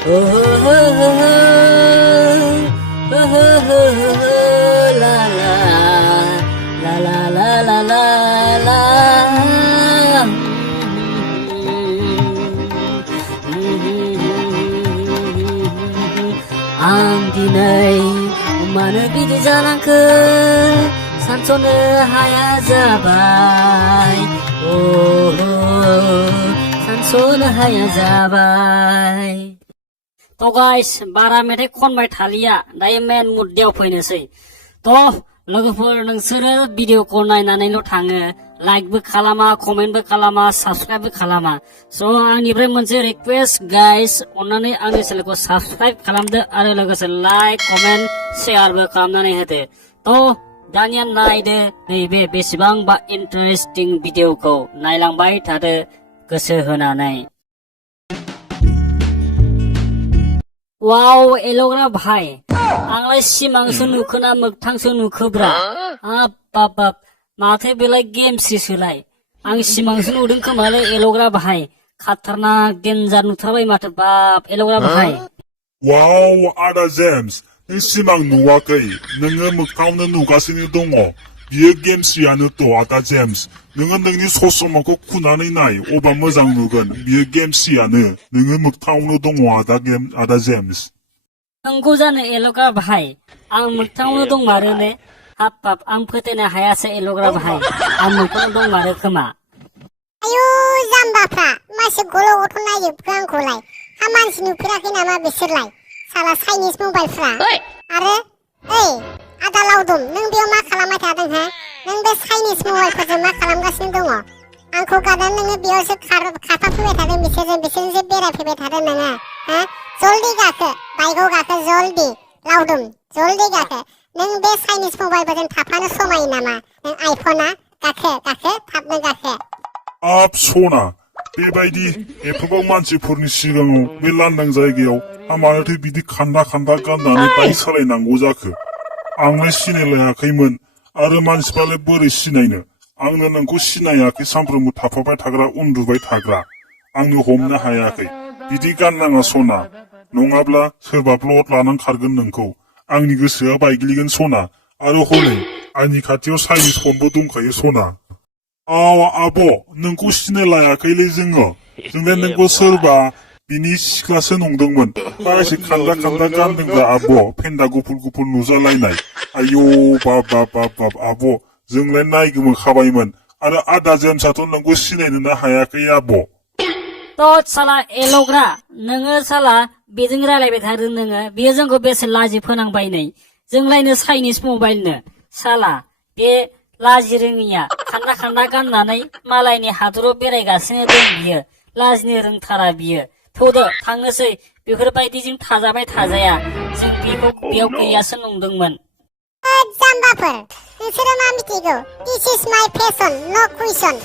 La la la la la la la la. Ang dinay umano bidu jalanku sansone haya जाबाय सानस'नो हाया जाबाय तो guys बारा मेथाइ खनबाय थालिया दायो मेन मुद्दायाव फैनोसै तो लोगोफोर नोंसोरो भिडिअखौ नायनानैल' थाङो लाइकबो खालामा कमेन्टबो खालामा साबस्क्राइबबो खालामा स' आंनिफ्राय मोनसे रिक्वेस्ट गाइस अन्नानै आंनि चेनेलखौ साबस्क्राइब खालामदो आरो लोगोसे लाइक कमेन्ट शेयारबो खालामनानै होदो तो दानिया नायदो नैबे बेसेबांबा इन्टारेस्टिं भिडिअखौ नायलांबाय थादो गोसो होनानै वाव एल'ग्रा भाई आंलाय सिमांसो नुखोना मोगथांसो नुखोब्रा हाब बाब बाब माथो बेलाय गेमसोलाय आं सिमांसो नुदों खोमालै एल'ग्रा भाई खाथारनाक डेन्जार नुथारबाय माथो बाब एल'ग्रा भाई वाव आदा जेम्स नों सिमां नुवाखै नोङो मोगथाङावनो नुगासिनो दङ बियो गेमसियानोथ' आदा जेम्स नोङो नोंनि ससमाखौ खुनानै नाय अबा मोजां नुगोन बियो गेमसियानो नोङो मोगथाङावनो दङ आदा जेम्स नंगौ जानो एल'ग्रा भाई आं मोगथाङावनो दंमारो ने हाब बाब आं फोथायनो हायासै एल'ग्रा भाई आं मोगथाङावनो दंमारो खोमा आयु जाम्बाफ्रा मासे गल' गथ' नायजोबखो आंखौलाय हा मानसि नुफेराखै नामा बिसोरलाय साला चाइनिस मबाइलफ्रा आरो ओइ आदा लावदुम नों बेयाव मा खालामबाय थादों हा नों बे चाइनिस मबाइलफोरजों मा खालामगासिनो दङ आंखौ गारनानै नोङो बेयावसो खारफाफैबाय थादों बिसोरजोंसो बेरायफैबाय थादों नोङो हा जल्दी गाखो बाइकआव गाखो जल्दी लावदुम जल्दी गाखो नों बे चाइनिस मबाइलफोरजों थाफानो समायो नामा नों आइफना गाखो थाबनो गाखो आप सना बेबायदि एफाबां मानसिफोरनि सिगाङाव बे लांदां जायगायाव मानोथो बिदि खान्दा गाननानै बाइक सालायनांगौ जाखो आंलाय सिनायलायाखैमोन आरो मानसिफ्रालाय बोरै सिनायनो आंनो नोंखौ सिनायाखै सानफ्रोमबो थाफाबाय थाग्रा उन्दुबाय थाग्रा आंनो हमनो हायाखै बिदि गाननाङा सना नङाब्ला सोरबा ब्लड लानानै खारगोन नोंखौ आंनि गोसोआ बायग्लिगोन सना आरो हनै आंनि खाथियाव चाइनिस फनबो दंखायो सना आब' नोंखौ सिनायलायाखैलै जोंलाय नोंखौ सोरबा बिनि सिख्लासो नंदोंमोन एसे खान्दा गानदोंब्रा आब' फेन्दा गुफुर नुजालायनाय आयौ बाब आब' जोंलाय नायगोमो खाबायमोन आरो आदा जेम्सआथ' नोंखौ सिनायनोनो हायाखै आब' तो साला एल'ग्रा नोङो साला बेजों रायलायबाय थादों नोङो बेयो जोंखौ बेसे लाजि फोनांबाय नै जोंलायनो चाइनिस मबाइलनो साला बे लाजि रोङिया खान्दा गाननानै मालायनि हादराव बेरायगासिनो दं बियो लाजिनो रोंथारा बियो थौदो थांनोसै बेफोरबायदिजों थाजाबाय थाजाया जों बेखौ बेयाव गैयासो नंदोंमोन जाम्बाफोर नोंसोरो मा मिथिगौ दिस इज माय फेशन नो कुइसन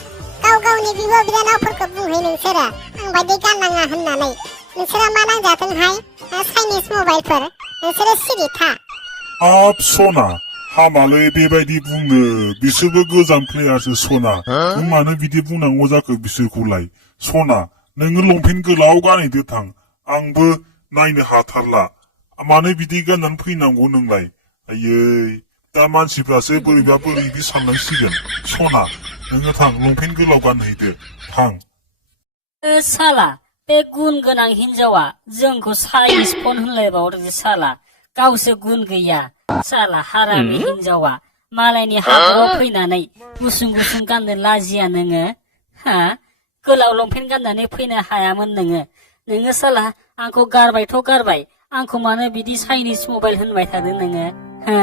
गावनि बिब' बिनानावफोरखौ बुंहै नोंसोरो आं बायदि गाननाङा होननानै नोंसोरो मा नांजाथोंहाय चाइनिस मबाइलफोर नोंसोरो सिरि था आप सना हामालै बेबायदि बुंनो बिसोरबो गोजाम प्लेयारसो सना नों मानो बिदि बुंनांगौ जाखो बिसोरखौलाय सना नोङो लंपेन्ट गोलाव गानहैदो थां आंबो नायनो हाथारला मानो बिदि गाननानै फैनांगौ नोंलाय आयै दा मानसिफ्रासो बोरैबा साननांसिगोन सना नोङो थां लंपेन्ट गोलाव गानहैदो थां साला बे गुन गोनां हिनजावा जोंखौ चाइनिस फन होनलायबावदों साला गावसो गुन गैया साला हारामि हिनजावा मालायनि हादराव फैनानै गुसुं गाननो लाजिया नोङो हा गोलाव लंपेन्ट गाननानै फैनो हायामोन नोङो साला आंखौ गारबाय आंखौ मानो बिदि चाइनिस मबाइल होनबाय थादों नोङो हा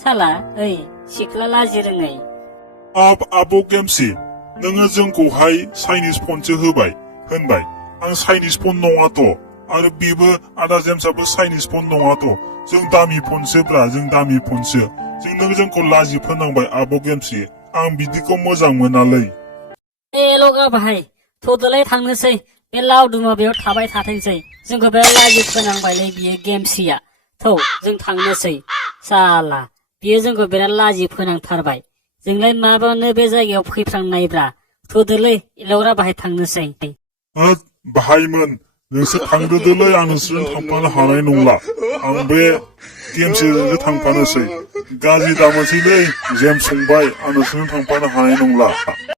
साला ओइ सिख्ला लाजि रोङै आब' गेमसि नोङो जोंखौहाय चाइनिस फनसो होनबाय आं चाइनिस फन नङाथ' आरो बेबो आदा जेम्सआबो चाइनिस फन नङाथ' जों दामि फनसो नों जोंखौ लाजि फोनांबाय आब' गेमसि आं बिदिखौ मोजां मोनालै लगा भाई थ'दोलाय थांनोसै बे लावदुमा बेयाव थाबाय थाथोंसै जोंखौ बे लाजि फोनांबायलै बियो गेमसिया थौ जों थांनोसै साला बियो जोंखौ बिराद लाजि फोनांथारबाय जोंलाय माबानो बे जायगायाव फैफ्रांनायब्रा थ'दोलै एल'ग्रा भाई थांनोसै बाहायमोन नोंसोर थांदोदोलै आं नोंसोरजों थांफानो हानाय नंला आं बे गेमसेजोंसो थांफानोसै गाज्रि दामोनसैलै जेम्स फंबाय आं नोंसोरजों थांफानो हानाय नंला